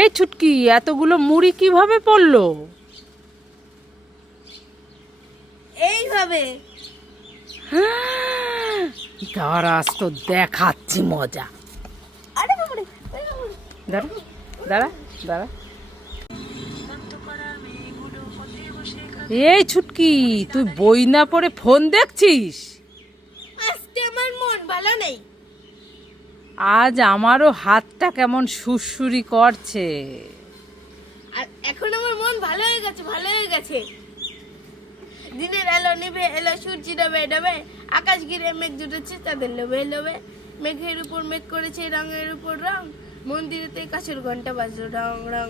এই ছুটকি, এতগুলো মুড়ি কিভাবে পড়লো? এইভাবে। দাঁড়া, আজ তো দেখাচ্ছি মজা। আরে বাবারে, আরে বাবারে। দাঁড়া দাঁড়া দাঁড়া। এই ছুটকি, তুই বই না পড়ে ফোন দেখছিস? আজকে আমার মন ভালো নেই। আজ আমারও হাতটা কেমন সুরসুরি করছে। আর এখন আমার মন ভালো হয়ে গেছে, ভালো হয়ে গেছে। দিনের আলো নিভে এলো, সূর্য ডবে ডবে, আকাশ ঘিরে মেঘ জুটেছে তাদের লোভে লোভে। মেঘের উপর মেঘ করেছে রঙের উপর রং, মন্দিরেতে কাছের ঘন্টা বাজলো রং রং।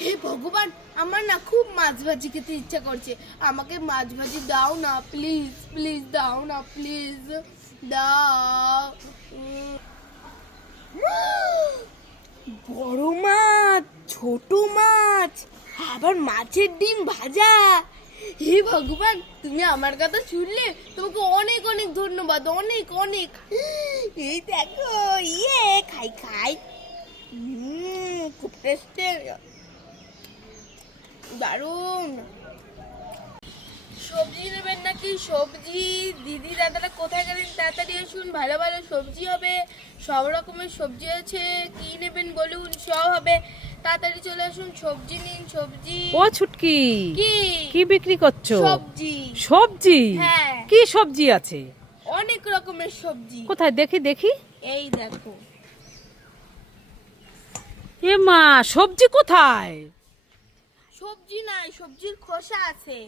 হে ভগবান, আমার না খুব মাছ ভাজি খেতে ইচ্ছা করছে। আমাকে মাছ ভাজি দাও না প্লিজ, প্লিজ দাও না প্লিজ, দাও। বড় মাছ, ছোট মাছ, আবার মাছের ডিম ভাজা। হে ভগবান, তুমি আমার কথা শুনলে, তোমাকে অনেক অনেক ধন্যবাদ, অনেক অনেক। এই দেখো, ইয়ে খাই খাই, খুব টেস্টি, দারুণ। সবজি নেবেন নাকি? সবজি দিদি দাদারা কোথায় গেলেন? তাড়াতাড়ি আসুন, ভালো ভালো সবজি হবে, সব রকমের সবজি আছে। কি নেবেন বলুন, সব হবে, তাড়াতাড়ি চলে আসুন, সবজি নিন সবজি। ও ছুটকি, কি কি বিক্রি করছো? সবজি। সবজি? হ্যাঁ, কি সবজি আছে? অনেক রকমের সবজি। কোথায় দেখি দেখি। এই দেখো। এ মা, সবজি কোথায়? সবজি নাই, সবজির খোসা আছে।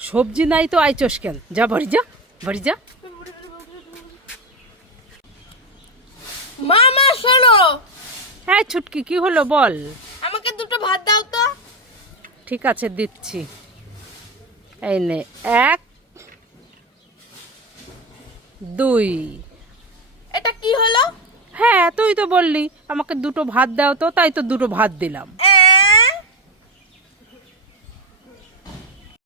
সবজি নাই তো আইচস কেন? যা বাড়ি যা, বাড়ি যা। মামা শোনো, হ্যাঁ ছুটকি, কি হলো বল? আমাকে দুটো ভাত দাও তো। ঠিক আছে, দিচ্ছি। এই নে, 1 2। এটা কি হলো? হ্যাঁ, তুই তো বললি আমাকে দুটো ভাত দাও, তো তাই তো দুটো ভাত দিলাম।